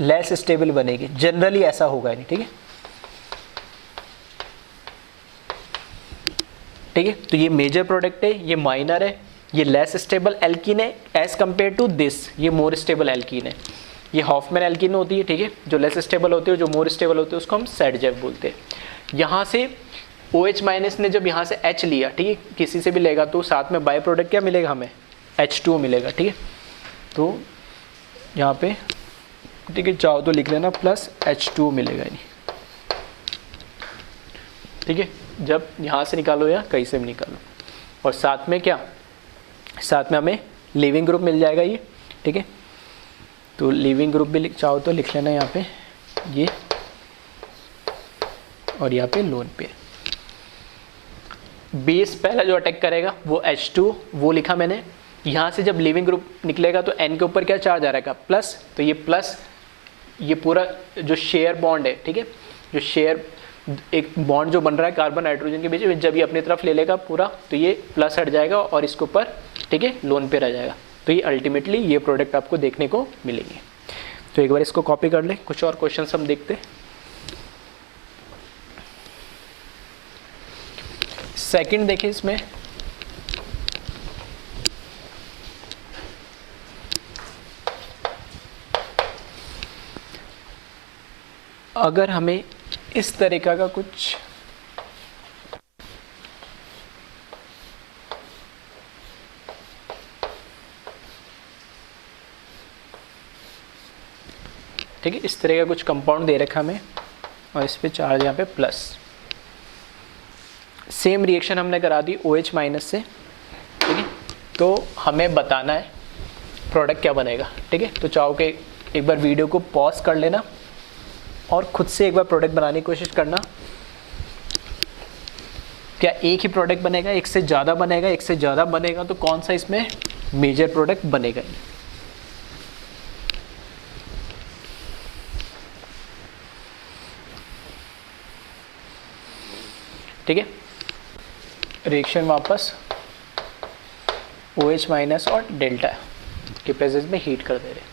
लेस स्टेबल बनेगी, जनरली ऐसा होगा नहीं, ठीक है। ठीक है, तो ये मेजर प्रोडक्ट है, ये माइनर है, ये लेस स्टेबल एल्कीन है एज कंपेयर टू दिस, ये मोर स्टेबल एल्कीन है। ये हॉफमैन एल्कीन होती है, ठीक है, जो लेस स्टेबल होती है, जो मोर स्टेबल होती है उसको हम सेडजेफ बोलते हैं। यहाँ से OH माइनस ने जब यहाँ से H लिया, ठीक है, किसी से भी लेगा तो साथ में बाय प्रोडक्ट क्या मिलेगा हमें, H2O मिलेगा, ठीक है। तो यहाँ पे ठीक है, चाहो तो लिख लेना प्लस H2O मिलेगा नहीं, ठीक है। जब यहाँ से निकालो या कहीं से भी निकालो, और साथ में क्या, साथ में हमें लिविंग ग्रुप मिल जाएगा ये, ठीक है। तो लिविंग ग्रुप भी चाहो तो लिख लेना यहाँ पे ये, और यहाँ पे लोन पे बेस पहला जो अटैक करेगा वो H2, वो लिखा मैंने। यहाँ से जब लिविंग ग्रुप निकलेगा तो N के ऊपर क्या चार्ज आ रहेगा, प्लस, तो ये प्लस, ये पूरा जो शेयर बॉन्ड है, ठीक है, जो शेयर एक बॉन्ड जो बन रहा है कार्बन नाइट्रोजन के बीच में, जब ये अपनी तरफ ले लेगा पूरा तो ये प्लस हट जाएगा और इसके ऊपर, ठीक है, लोन पे रह जाएगा। तो ये अल्टीमेटली ये प्रोडक्ट आपको देखने को मिलेंगे। तो एक बार इसको कॉपी कर लें, कुछ और क्वेश्चन हम देखते हैं। सेकंड देखिए, इसमें अगर हमें इस तरीका का कुछ ठीक है, इस तरह का कुछ कंपाउंड दे रखा हमें और इस पे चार्ज यहाँ पे प्लस। सेम रिएक्शन हमने करा दी OH माइनस से, ठीक है। तो हमें बताना है प्रोडक्ट क्या बनेगा, ठीक है। तो चाहो कि एक बार वीडियो को पॉज कर लेना और खुद से एक बार प्रोडक्ट बनाने की कोशिश करना। क्या एक ही प्रोडक्ट बनेगा, एक से ज़्यादा बनेगा? एक से ज़्यादा बनेगा तो कौन सा इसमें मेजर प्रोडक्ट बनेगा? ठीक है, रिएक्शन वापस OH माइनस और डेल्टा के प्रेजेंस में हीट कर दे रहे।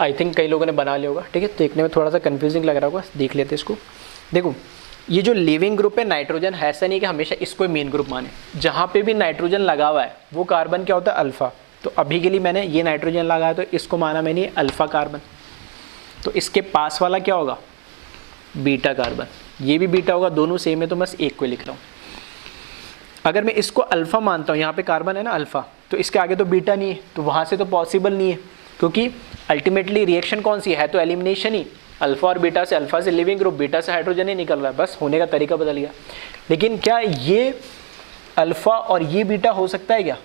आई थिंक कई लोगों ने बना लिया होगा, ठीक है। देखने में थोड़ा सा कंफ्यूजिंग लग रहा होगा, देख लेते हैं इसको। देखो, ये जो लिविंग ग्रुप है नाइट्रोजन, है ऐसा नहीं कि हमेशा इसको मेन ग्रुप माने। जहाँ पे भी नाइट्रोजन लगा हुआ है वो कार्बन क्या होता है? अल्फा। तो अभी के लिए मैंने ये नाइट्रोजन लगाया तो इसको माना मैंने अल्फा कार्बन। तो इसके पास वाला क्या होगा? Beta carbon. ये भी बीटा होगा, दोनों सेम है तो बस एक को लिख रहा हूँ। अगर मैं इसको अल्फा मानता हूँ, यहाँ पे कार्बन है ना अल्फा, तो इसके आगे तो बीटा नहीं है, तो वहाँ से तो पॉसिबल नहीं है, क्योंकि अल्टीमेटली रिएक्शन कौन सी है तो एलिमिनेशन ही। अल्फा और बीटा से, अल्फा से लिविंग ग्रुप, बीटा से हाइड्रोजन ही निकल रहा है, बस होने का तरीका बदल गया। लेकिन क्या ये अल्फा और ये बीटा हो सकता है क्या?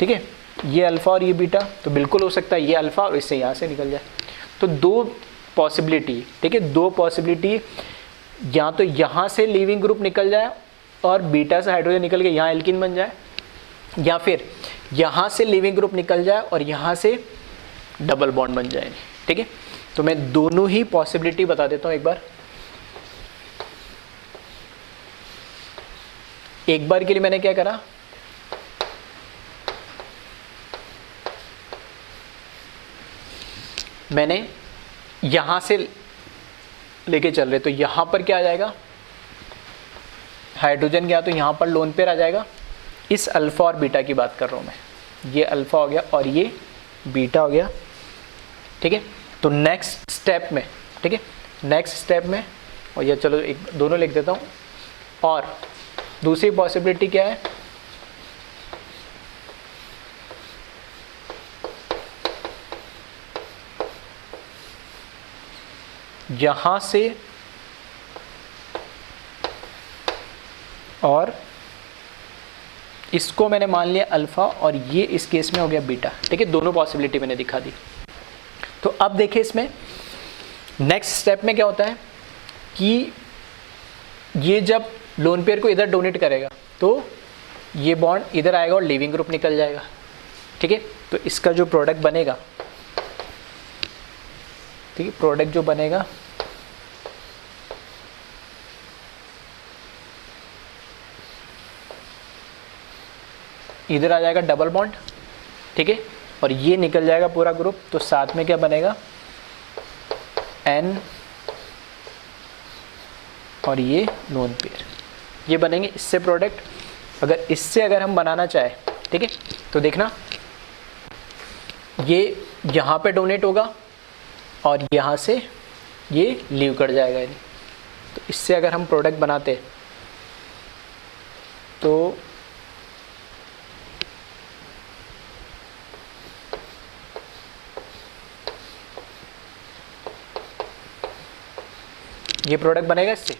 ठीक है, ये अल्फा और ये बीटा तो बिल्कुल हो सकता है, ये अल्फा और इससे यहाँ से निकल जाए। तो दो पॉसिबिलिटी, ठीक है, दो पॉसिबिलिटी, या तो यहाँ से लिविंग ग्रुप निकल जाए और बीटा से हाइड्रोजन निकल के यहाँ एल्किन बन जाए, या फिर यहाँ से लिविंग ग्रुप निकल जाए और यहाँ से डबल बॉन्ड बन जाए, ठीक है। तो मैं दोनों ही पॉसिबिलिटी बता देता हूँ एक बार के लिए मैंने क्या करा, मैंने यहां से लेके चल रहे, तो यहां पर क्या आ जाएगा? हाइड्रोजन गया तो यहां पर लोन पेयर आ जाएगा। इस अल्फा और बीटा की बात कर रहा हूं मैं, ये अल्फा हो गया और ये बीटा हो गया, ठीक है। तो नेक्स्ट स्टेप में, ठीक है, नेक्स्ट स्टेप में, और ये चलो एक दोनों लिख देता हूं। और दूसरी पॉसिबिलिटी क्या है? यहां से और इसको मैंने मान लिया अल्फा और ये इस केस में हो गया बीटा, ठीक है। दोनों पॉसिबिलिटी मैंने दिखा दी। तो अब देखिए इसमें नेक्स्ट स्टेप में क्या होता है कि ये जब लोन पेयर को इधर डोनेट करेगा तो ये बॉन्ड इधर आएगा और लिविंग ग्रुप निकल जाएगा, ठीक है। तो इसका जो प्रोडक्ट बनेगा, ठीक है, प्रोडक्ट जो बनेगा इधर आ जाएगा डबल बॉन्ड, ठीक है, और ये निकल जाएगा पूरा ग्रुप। तो साथ में क्या बनेगा? N और ये लोन पेयर, ये बनेंगे इससे प्रोडक्ट। अगर इससे अगर हम बनाना चाहे, ठीक है, तो देखना ये यहाँ पे डोनेट होगा और यहाँ से ये लीव कर जाएगा। तो इससे अगर हम प्रोडक्ट बनाते तो ये प्रोडक्ट बनेगा इससे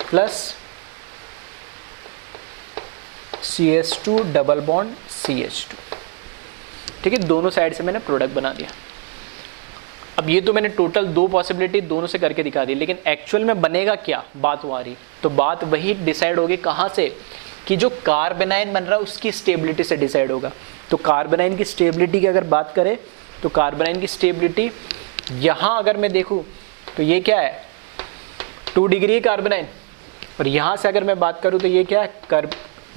plus CH2 double bond CH2, ठीक है। दोनों साइड से मैंने प्रोडक्ट बना दिया। अब ये तो मैंने टोटल दो पॉसिबिलिटी दोनों से करके दिखा दी, लेकिन एक्चुअल में बनेगा क्या, बात वहाँ रही। तो बात वही डिसाइड होगी कहाँ से, कि जो कार्बेनाइन बन रहा है उसकी स्टेबिलिटी से डिसाइड होगा। तो कार्बेनाइन की स्टेबिलिटी की अगर बात करें तो कार्बेनाइन की स्टेबिलिटी यहाँ अगर मैं देखूँ तो ये क्या है, 2 डिग्री कार्बेनाइन, और यहाँ से अगर मैं बात करूँ तो ये क्या है,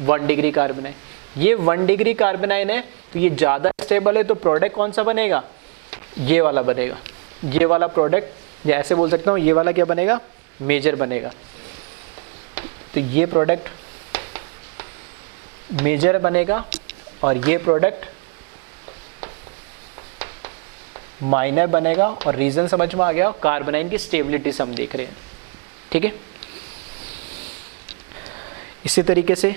1 डिग्री कार्बेनाइन। ये 1 डिग्री कार्बेनाइन है तो ये ज़्यादा स्टेबल है, तो प्रोडक्ट कौन सा बनेगा? ये वाला बनेगा। ये वाला प्रोडक्ट, या ऐसे बोल सकता हूँ, ये वाला क्या बनेगा? मेजर बनेगा। तो ये प्रोडक्ट मेजर बनेगा और ये प्रोडक्ट माइनर बनेगा। और रीज़न समझ में आ गया, कार्बोनाइन की स्टेबिलिटी से हम देख रहे हैं, ठीक है। इसी तरीके से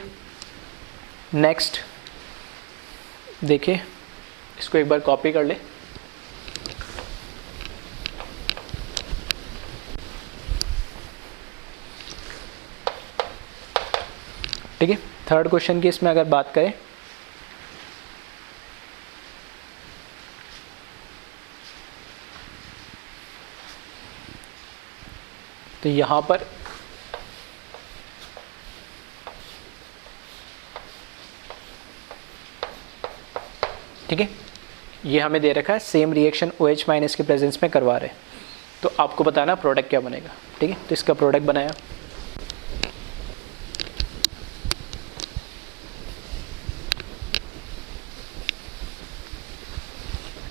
नेक्स्ट देखिए, इसको एक बार कॉपी कर ले। ठीक है। थर्ड क्वेश्चन की इसमें अगर बात करें, तो यहाँ पर ठीक है, ये हमें दे रखा है सेम रिएक्शन OH माइनस के प्रेजेंस में करवा रहे हैं, तो आपको बताना प्रोडक्ट क्या बनेगा। ठीक है, तो इसका प्रोडक्ट बनाया,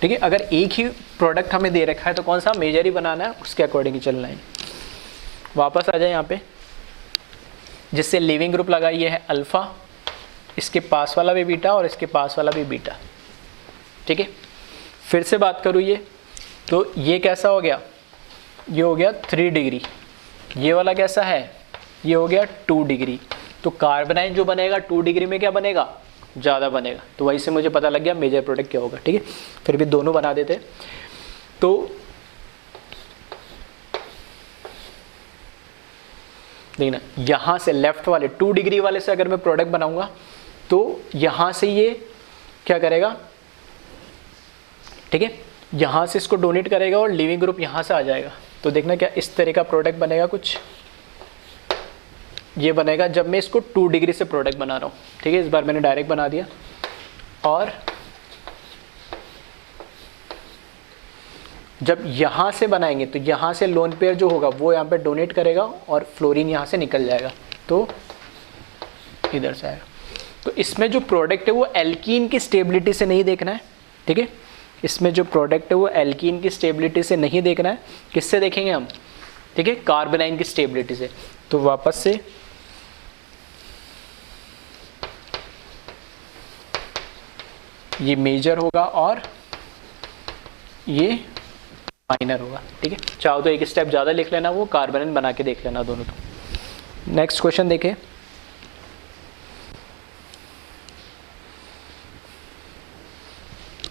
ठीक है। अगर एक ही प्रोडक्ट हमें दे रखा है तो कौन सा मेजर ही बनाना है, उसके अकॉर्डिंग ही चलना है। वापस आ जाए यहाँ पे, जिससे लिविंग ग्रुप लगा, ये है अल्फ़ा, इसके पास वाला भी बीटा और इसके पास वाला भी बीटा। ठीक है, फिर से बात करूँ ये, तो ये कैसा हो गया, ये हो गया 3 डिग्री, ये वाला कैसा है, ये हो गया 2 डिग्री। तो कार्बनाइन जो बनेगा 2 डिग्री में क्या बनेगा, ज़्यादा बनेगा। तो वहीं से मुझे पता लग गया मेजर प्रोडक्ट क्या होगा। ठीक है, फिर भी दोनों बना देते। तो देखना, यहाँ से लेफ्ट वाले 2 डिग्री वाले से अगर मैं प्रोडक्ट बनाऊंगा तो यहाँ से ये क्या करेगा, ठीक है, यहाँ से इसको डोनेट करेगा और लिविंग ग्रुप यहाँ से आ जाएगा। तो देखना क्या इस तरह का प्रोडक्ट बनेगा कुछ, ये बनेगा जब मैं इसको 2 डिग्री से प्रोडक्ट बना रहा हूँ। ठीक है, इस बार मैंने डायरेक्ट बना दिया। और जब यहाँ से बनाएंगे तो यहाँ से लोन पेयर जो होगा वो यहाँ पे डोनेट करेगा और फ्लोरीन यहाँ से निकल जाएगा, तो इधर से आएगा। तो इसमें जो प्रोडक्ट है वो एल्कीन की स्टेबिलिटी से नहीं देखना है। ठीक है, इसमें जो प्रोडक्ट है वो एल्कीन की स्टेबिलिटी से नहीं देखना है, किससे देखेंगे हम, ठीक है, कार्बनाइन की स्टेबिलिटी से। तो वापस से ये मेजर होगा और ये माइनर होगा। ठीक है, चाहो तो एक स्टेप ज़्यादा लिख लेना, वो कार्बनाइन बना के देख लेना दोनों। तो नेक्स्ट क्वेश्चन देखें,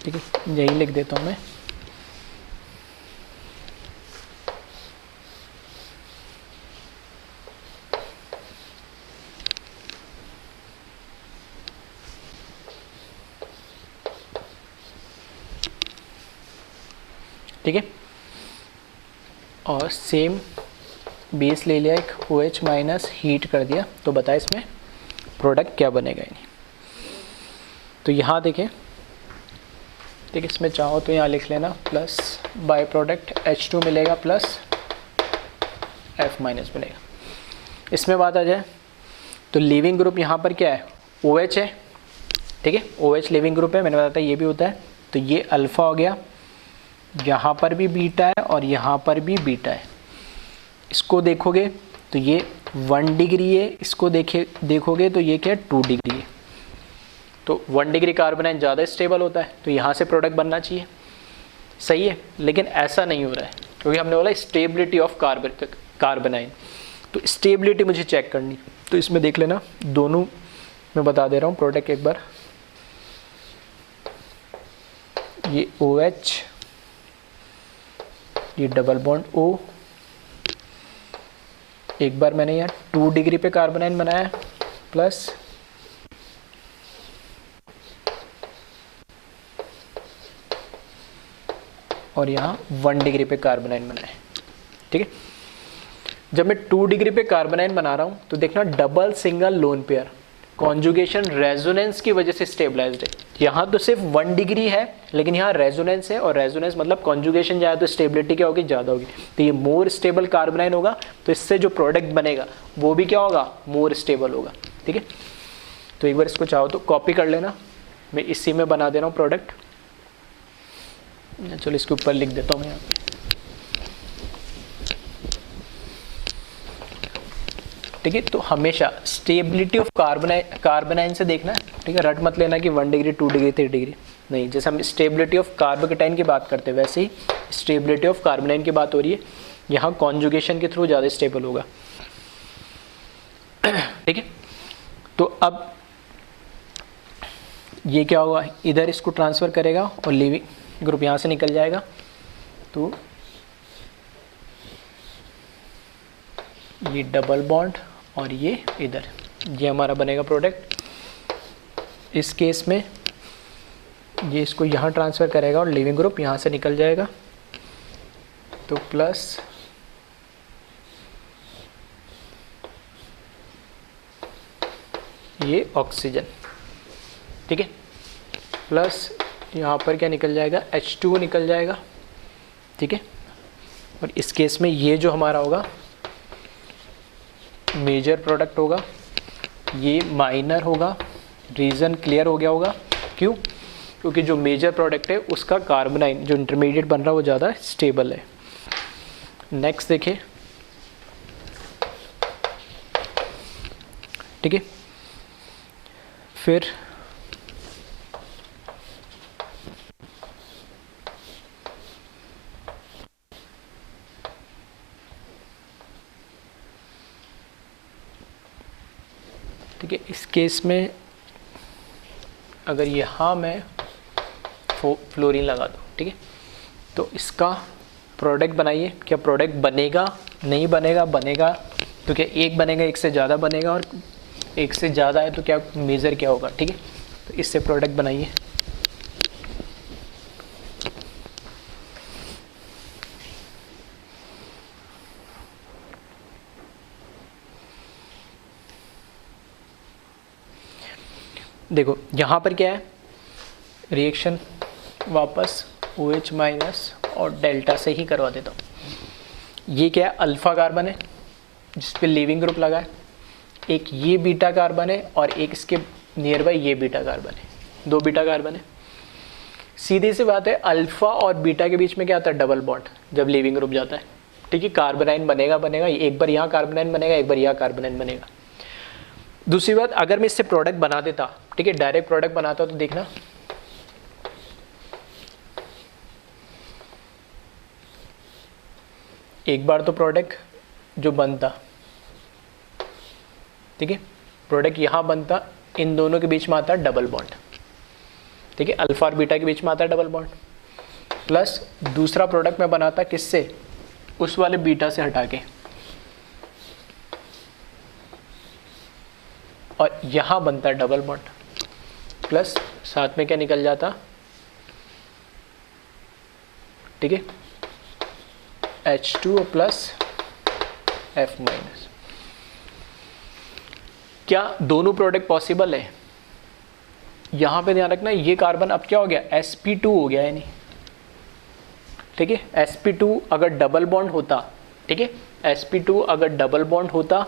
ठीक है, यही लिख देता हूँ मैं। ठीक है, और सेम बेस ले लिया, एक OH माइनस हीट कर दिया, तो बता इसमें प्रोडक्ट क्या बनेगा इन्हें। तो यहाँ देखें, ठीक है, इसमें चाहो तो यहाँ लिख लेना प्लस बाय प्रोडक्ट H2 मिलेगा प्लस F माइनस मिलेगा। इसमें बात आ जाए तो लिविंग ग्रुप यहाँ पर क्या है, OH है। ठीक है, OH लिविंग ग्रुप है, मैंने बताया था ये भी होता है। तो ये अल्फ़ा हो गया, यहाँ पर भी बीटा है और यहाँ पर भी बीटा है। इसको देखोगे तो ये 1 डिग्री है, इसको देखोगे तो ये क्या है, 2 डिग्री है। तो 1 डिग्री कार्बनाइन ज़्यादा स्टेबल होता है, तो यहाँ से प्रोडक्ट बनना चाहिए। सही है, लेकिन ऐसा नहीं हो रहा है, क्योंकि हमने बोला स्टेबिलिटी ऑफ कार्बनाइन। तो स्टेबिलिटी मुझे चेक करनी, तो इसमें देख लेना, दोनों मैं बता दे रहा हूँ प्रोडक्ट एक बार। ये OH, ये डबल बॉन्ड O, एक बार मैंने यहाँ 2 डिग्री पे कार्बनाइन बनाया प्लस और यहाँ 1 डिग्री पे कार्बनाइन बनाया। ठीक है, जब मैं 2 डिग्री पे कार्बनाइन बना रहा हूँ तो देखना double single lone pair conjugation resonance की वजह से स्टेबलाइज्ड है। यहाँ तो सिर्फ 1 डिग्री है, लेकिन यहाँ रेजोनेंस है, और रेजोनेंस मतलब कॉन्जुगेशन जाए तो स्टेबिलिटी क्या होगी, ज़्यादा होगी। तो ये मोर स्टेबल कार्बनाइन होगा, तो इससे जो प्रोडक्ट बनेगा वो भी क्या होगा, मोर स्टेबल होगा। ठीक है, तो एक बार इसको चाहो तो कॉपी कर लेना, मैं इसी में बना दे रहा हूँ प्रोडक्ट। चलो इसके ऊपर लिख देता हूँ मैं यहाँ पे। ठीक है, तो हमेशा स्टेबिलिटी ऑफ कार्बनाइन से देखना है। ठीक है, रट मत लेना कि 1 डिग्री 2 डिग्री 3 डिग्री, नहीं। जैसे हम स्टेबिलिटी ऑफ कार्बोकेटाइन की बात करते हैं, वैसे ही स्टेबिलिटी ऑफ कार्बनाइन की बात हो रही है। यहाँ कॉन्जुगेशन के थ्रू ज़्यादा स्टेबल होगा। ठीक है, तो अब ये क्या होगा, इधर इसको ट्रांसफ़र करेगा और लिविंग ग्रुप यहाँ से निकल जाएगा। तो ये डबल बॉन्ड और ये इधर ये हमारा बनेगा प्रोडक्ट। इस केस में ये इसको यहाँ ट्रांसफ़र करेगा और लीविंग ग्रुप यहाँ से निकल जाएगा, तो प्लस ये ऑक्सीजन, ठीक है, प्लस यहाँ पर क्या निकल जाएगा, H2O निकल जाएगा, ठीक है। और इस केस में ये जो हमारा होगा मेजर प्रोडक्ट होगा, ये माइनर होगा। रीज़न क्लियर हो गया होगा, क्यों? क्योंकि जो मेजर प्रोडक्ट है उसका कार्बोनाइन जो इंटरमीडिएट बन रहा है वो ज़्यादा स्टेबल है। नेक्स्ट देखिए, ठीक है, फिर ठीक है, इस केस में अगर यहाँ मैं फ्लोरीन लगा दूँ, ठीक है, तो इसका प्रोडक्ट बनाइए। क्या प्रोडक्ट बनेगा? नहीं बनेगा। बनेगा तो क्या एक बनेगा, एक से ज़्यादा बनेगा, और एक से ज़्यादा है तो क्या मेज़र क्या होगा, ठीक है। तो इससे प्रोडक्ट बनाइए। देखो यहाँ पर क्या है, रिएक्शन वापस OH माइनस और डेल्टा से ही करवा देता हूँ। ये क्या है, अल्फ़ा कार्बन है जिस पे लीविंग ग्रुप लगा है, एक ये बीटा कार्बन है और एक इसके नियर बाई ये बीटा कार्बन है, 2 बीटा कार्बन है। सीधी सी बात है, अल्फ़ा और बीटा के बीच में क्या आता है, डबल बॉन्ड जब लीविंग ग्रुप जाता है, ठीक है। कार्बोनाइन बनेगा, एक बार यहाँ कार्बोनाइन बनेगा, एक बार यहाँ कार्बोनाइन बनेगा। दूसरी बात, अगर मैं इससे प्रोडक्ट बना देता, ठीक है, डायरेक्ट प्रोडक्ट बनाता, तो देखना एक बार तो प्रोडक्ट जो बनता, ठीक है, प्रोडक्ट यहाँ बनता, इन दोनों के बीच में आता है डबल बॉन्ड, ठीक है, अल्फा और बीटा के बीच में आता है डबल बॉन्ड। प्लस दूसरा प्रोडक्ट मैं बनाता किससे, उस वाले बीटा से हटा के, और यहाँ बनता है डबल बॉन्ड, प्लस साथ में क्या निकल जाता, ठीक है, H2O प्लस F माइनस। क्या दोनों प्रोडक्ट पॉसिबल है? यहाँ पे ध्यान रखना, ये कार्बन अब क्या हो गया, sp2 हो गया है, नहीं, ठीक है। sp2 अगर डबल बॉन्ड होता, ठीक है, sp2 अगर डबल बॉन्ड होता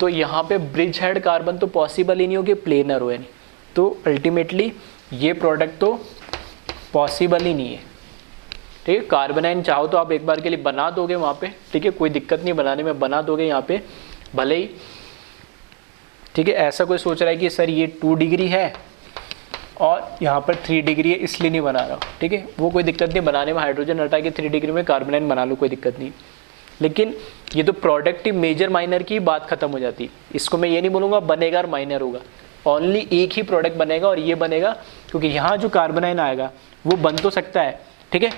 तो यहाँ पे ब्रिज हेड कार्बन तो पॉसिबल ही नहीं हो कि प्लेनर हो, नहीं, तो अल्टीमेटली ये प्रोडक्ट तो पॉसिबल ही नहीं है, ठीक है। कार्बोनाइन चाहो तो आप एक बार के लिए बना दोगे वहाँ पे, ठीक है, कोई दिक्कत नहीं, बनाने में बना दोगे यहाँ पे भले ही, ठीक है। ऐसा कोई सोच रहा है कि सर ये 2 डिग्री है और यहाँ पर 3 डिग्री है इसलिए नहीं बना रहा हूँ, ठीक है, वो कोई दिक्कत नहीं, बनाने में हाइड्रोजन हटा के 3 डिग्री में कार्बोनाइन बना लो, कोई दिक्कत नहीं। लेकिन ये तो प्रोडक्टिव मेजर माइनर की बात खत्म हो जाती। इसको मैं ये नहीं बोलूँगा बनेगा और माइनर होगा, ओनली एक ही प्रोडक्ट बनेगा और ये बनेगा, क्योंकि यहाँ जो कार्बोनाइन आएगा वो बन तो सकता है, ठीक है,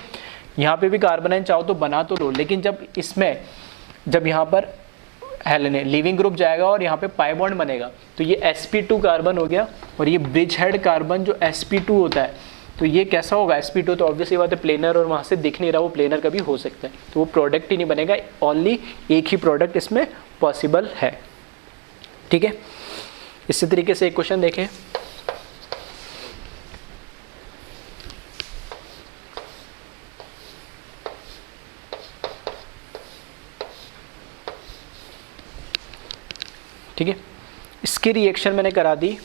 यहाँ पे भी कार्बोनाइन चाहो तो बना तो लो, लेकिन जब यहाँ पर हेलेन लीविंग ग्रुप जाएगा और यहाँ पे पाई बॉन्ड बनेगा तो ये sp2 कार्बन हो गया, और ये ब्रिज हेड कार्बन जो sp2 होता है, तो ये कैसा होगा, sp2 तो ऑब्वियसली बात है प्लेनर, और वहाँ से दिख नहीं रहा, वो प्लेनर का भी हो सकता है, तो वो प्रोडक्ट ही नहीं बनेगा, ओनली एक ही प्रोडक्ट इसमें पॉसिबल है, ठीक है। इसी तरीके से एक क्वेश्चन देखें, ठीक है, इसकी रिएक्शन मैंने करा दी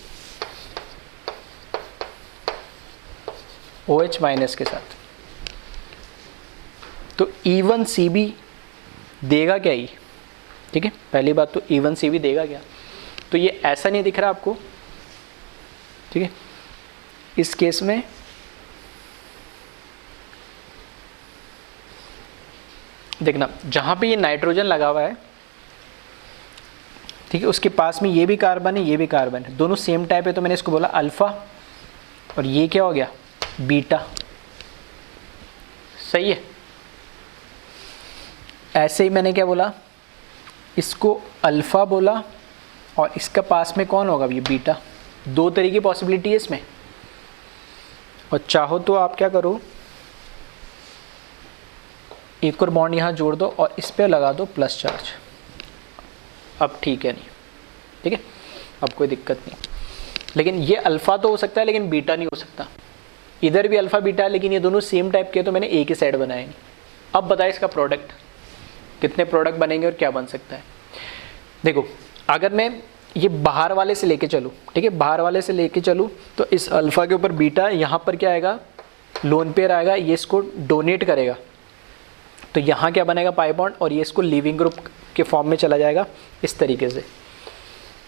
OH माइनस के साथ, तो E1Cb देगा क्या ही, ठीक है, पहली बात तो E1Cb देगा क्या, तो ये ऐसा नहीं दिख रहा आपको, ठीक है। इस केस में देखना, जहाँ पे ये नाइट्रोजन लगा हुआ है, ठीक है, उसके पास में ये भी कार्बन है, ये भी कार्बन है, दोनों सेम टाइप है, तो मैंने इसको बोला अल्फा, और ये क्या हो गया, बीटा, सही है। ऐसे ही मैंने क्या बोला, इसको अल्फा बोला और इसका पास में कौन होगा, ये बीटा। दो तरह की पॉसिबिलिटी है इसमें, और चाहो तो आप क्या करो, एक और बॉन्ड यहाँ जोड़ दो और इस पर लगा दो प्लस चार्ज। अब ठीक है, नहीं ठीक है, अब कोई दिक्कत नहीं। लेकिन ये अल्फ़ा तो हो सकता है लेकिन बीटा नहीं हो सकता। इधर भी अल्फ़ा बीटा है लेकिन ये दोनों सेम टाइप के, तो मैंने एक ही साइड बनाए नहीं। अब बताए इसका प्रोडक्ट, कितने प्रोडक्ट बनेंगे और क्या बन सकता है। देखो अगर मैं ये बाहर वाले से लेके चलूँ, ठीक है, बाहर वाले से लेके चलूँ तो इस अल्फ़ा के ऊपर बीटा, यहाँ पर क्या आएगा, लोन पेयर आएगा, ये इसको डोनेट करेगा, तो यहाँ क्या बनेगा, पाई बॉन्ड, और ये इसको लीविंग ग्रुप के फॉर्म में चला जाएगा इस तरीके से,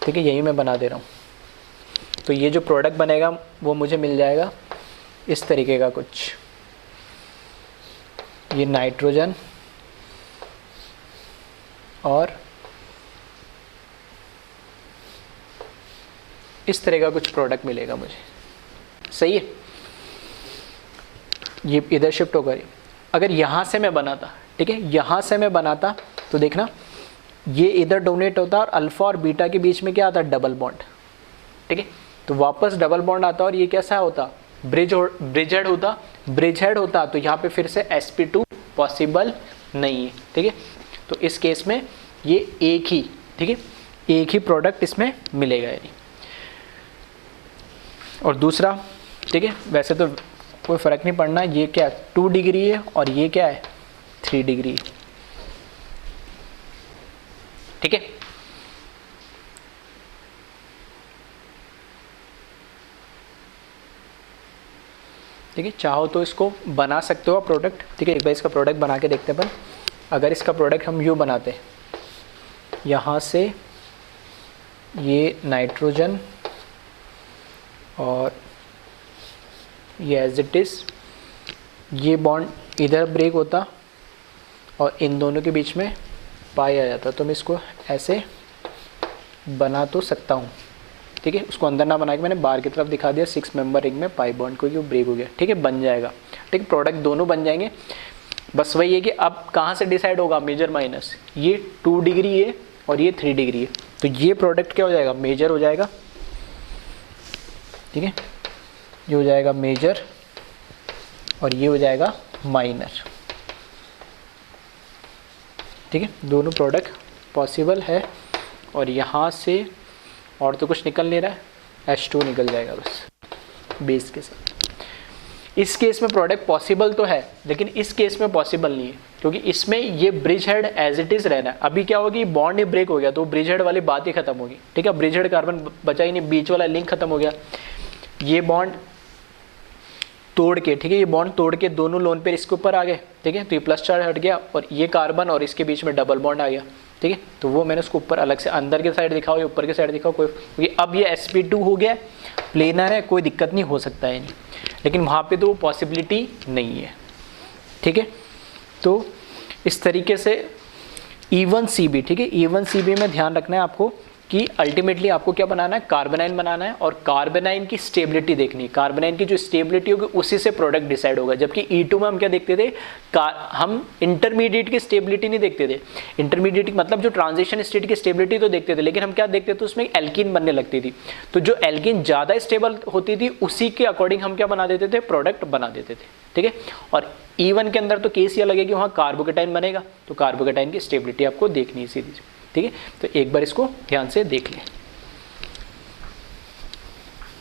ठीक है, यही मैं बना दे रहा हूँ। तो ये जो प्रोडक्ट बनेगा वो मुझे मिल जाएगा इस तरीके का कुछ, ये नाइट्रोजन और इस तरह का कुछ प्रोडक्ट मिलेगा मुझे, सही है। ये इधर शिफ्ट होकर, अगर यहाँ से मैं बनाता, ठीक है, यहाँ से मैं बनाता तो देखना ये इधर डोनेट होता और अल्फ़ा और बीटा के बीच में क्या आता, डबल बॉन्ड, ठीक है, तो वापस डबल बॉन्ड आता और ये कैसा होता, ब्रिज हेड होता। ब्रिज हेड होता तो यहाँ पे फिर से sp2 पॉसिबल नहीं है, ठीक है, तो इस केस में ये एक ही, ठीक है, एक ही प्रोडक्ट इसमें मिलेगा यानी। और दूसरा, ठीक है, वैसे तो कोई फ़र्क नहीं पड़ना, ये क्या 2 डिग्री है और ये क्या है 3 डिग्री, ठीक है। ठीक है, चाहो तो इसको बना सकते हो प्रोडक्ट, ठीक है, एक बार इसका प्रोडक्ट बना के देखते हैं अपन। अगर इसका प्रोडक्ट हम यूँ बनाते, यहाँ से ये नाइट्रोजन और ये एज इट इज़, ये बॉन्ड इधर ब्रेक होता और इन दोनों के बीच में पाई आ जाता, तो मैं इसको ऐसे बना तो सकता हूँ, ठीक है, उसको अंदर ना बना के मैंने बाहर की तरफ दिखा दिया 6 मेंबर रिंग में पाई बॉन्ड, क्योंकि वो ब्रेक हो गया, ठीक है, बन जाएगा, ठीक है, प्रोडक्ट दोनों बन जाएंगे। बस वही है कि अब कहाँ से डिसाइड होगा मेजर माइनस, ये 2 डिग्री है और ये 3 डिग्री है, तो ये प्रोडक्ट क्या हो जाएगा, मेजर हो जाएगा, ठीक है, ये हो जाएगा मेजर और ये हो जाएगा माइनर, ठीक है, दोनों प्रोडक्ट पॉसिबल है। और यहाँ से और तो कुछ निकल नहीं रहा है, H2 निकल जाएगा बस बेस के साथ। इस केस में प्रोडक्ट पॉसिबल तो है लेकिन इस केस में पॉसिबल नहीं है, क्योंकि इसमें ये bridgehead as it is रहना है। अभी क्या होगी, बॉन्ड ही ब्रेक हो गया तो ब्रिज हेड वाली बात ही खत्म होगी, ठीक है, ब्रिज हेड कार्बन बचा ही नहीं, बीच वाला लिंक खत्म हो गया। ये बॉन्ड तोड़ के, ठीक है, ये बॉन्ड तोड़ के दोनों लोन पेयर इसके ऊपर आ गए, ठीक है, तो ये प्लस चार्ज हट गया और ये कार्बन और इसके बीच में डबल बॉन्ड आ गया, ठीक है, तो वो मैंने उसको ऊपर अलग से अंदर की साइड दिखाओ या ऊपर की साइड दिखाओ, कोई, क्योंकि अब ये sp2 हो गया, प्लेनर है, कोई दिक्कत नहीं, हो सकता है नहीं, लेकिन वहाँ पे तो वो पॉसिबिलिटी नहीं है, ठीक है। तो इस तरीके से E1CB, ठीक है, E1CB में ध्यान रखना है आपको कि अल्टीमेटली आपको क्या बनाना है, कार्बोनाइन बनाना है और कार्बोनाइन की स्टेबिलिटी देखनी है। कार्बोनाइन की जो स्टेबिलिटी होगी उसी से प्रोडक्ट डिसाइड होगा, जबकि E2 में हम क्या देखते थे, हम इंटरमीडिएट की स्टेबिलिटी नहीं देखते थे। इंटरमीडिएट मतलब जो ट्रांजिशन स्टेट की स्टेबिलिटी तो देखते थे, लेकिन हम क्या देखते थे, उसमें एल्कीन बनने लगती थी, तो जो एल्कीन ज़्यादा स्टेबल होती थी उसी के अकॉर्डिंग हम क्या बना देते थे, प्रोडक्ट बना देते थे, ठीक है। और E1 के अंदर तो केस यह लगेगा कि वहाँ कार्बोकेटाइन बनेगा, तो कार्बोकेटाइन की स्टेबिलिटी आपको देखनी है सीधी, ठीक है। तो एक बार इसको ध्यान से देख लें।